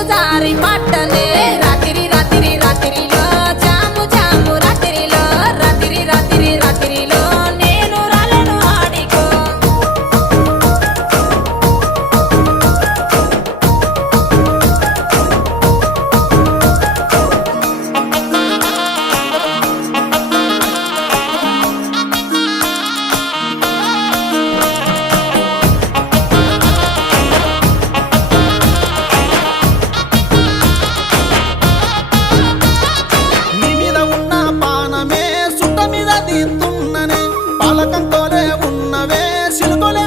నీరు జారి పట్టనే రాత్రి రాత్రి రాత్రిలో జాము జాము రాత్రిలో రాత్రి రాత్రి రాత్రిలో నేను రాలను ఆడికో నీ మీద ఉన్న పానమే సుట్ట మీద తీస్తున్ననే పాలకంతోనే ఉన్నవే సిలుకొలే